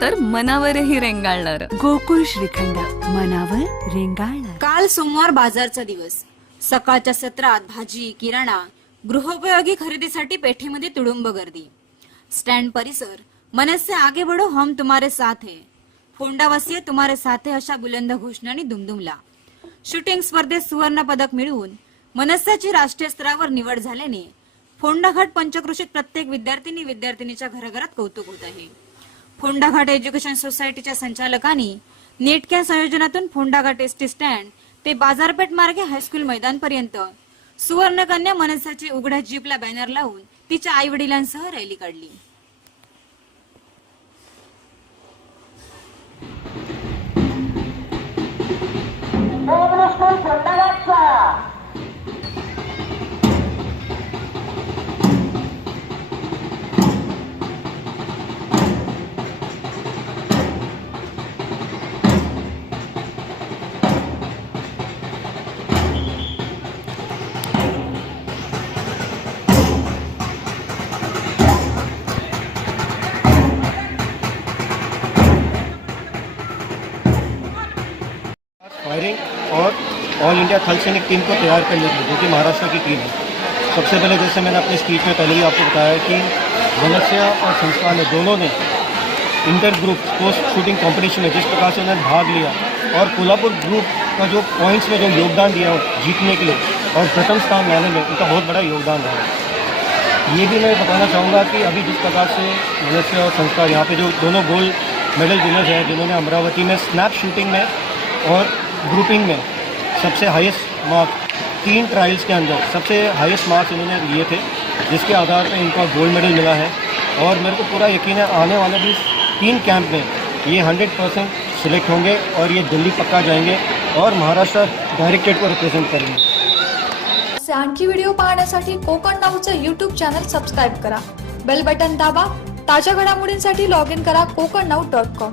तर मनावरही रेंगाळणार. गोकुळ श्रीखंड मनावर रेंगाळणार. काल सोमवार बाजारचा दिवस. सकाळच्या सत्रात भाजी किराणा गृहोपयोगी खरेदीसाठी पेठेमध्ये तुडुंब गर्दी. स्टँड परिसर मनसे आगे बढो हम तुम्हारे साथ है. फोंडावासीय तुम्हारे साथ है अशा बुलंद घोषणांनी दुमदुमला. शूटिंग स्पर्धेत सुवर्ण पदक मिळवून मनस्याची राष्ट्रीय स्तरावर निवड झाल्याने फोंडाघाट पंचक्रोशीत प्रत्येक विद्यार्थिनी विद्यार्थिनीच्या घराघरात कौतुक होत आहे. फोंडाघाट एज्युकेशन सोसायटीच्या संचालकांनी नेटक्या संयोजनातून फोंडाघाट एसटी स्टँड ते बाजारपेठ मार्गे हायस्कूल मैदानपर्यंत सुवर्णकन्या मनसाची उघड्या जीपला बॅनर लावून तिच्या आई वडिलांसह रॅली काढली. फायरिंग और ऑल इंडिया थल सैनिक टीम को तैयार करने की जो कि महाराष्ट्र की टीम है। सबसे पहले जैसे मैंने अपनी स्पीच में पहले ही आपको बताया कि वनस्या और संस्था ने दोनों ने inter group post shooting competition में जिस प्रकार से उन्होंने भाग लिया और कोल्हापुर ग्रुप का जो पॉइंट्स में जो योगदान दिया जीतने के लिए और प्रथम स्थान लाने में उनका बहुत बड़ा योगदान रहा। ये भी मैं बताना चाहूँगा कि अभी जिस प्रकार से मनुष्य और संस्था यहाँ पे जो दोनों गोल्ड मेडल विनर्स हैं, जिन्होंने अमरावती में स्नैप शूटिंग में और ग्रुपिंग में सबसे हाईएस्ट मार्क तीन ट्रायल्स के अंदर सबसे हाईएस्ट मार्क्स इन्होंने लिए थे जिसके आधार पर इनका गोल्ड मेडल मिला है। और मेरे को पूरा यकीन है आने वाले भी तीन कैंप में ये हंड्रेड परसेंट सिलेक्ट होंगे और ये दिल्ली पक्का जाएंगे और महाराष्ट्र डायरेक्टेड को रिप्रेजेंट करेंगे। असे आणखी व्हिडिओ पाहण्यासाठी कोकण नाऊचं यूट्यूब चॅनल सबस्क्राईब करा. बेल बटन दाबा ताज्या घडामोडींसाठी लॉग इन करा कोकण नाऊ डॉट कॉम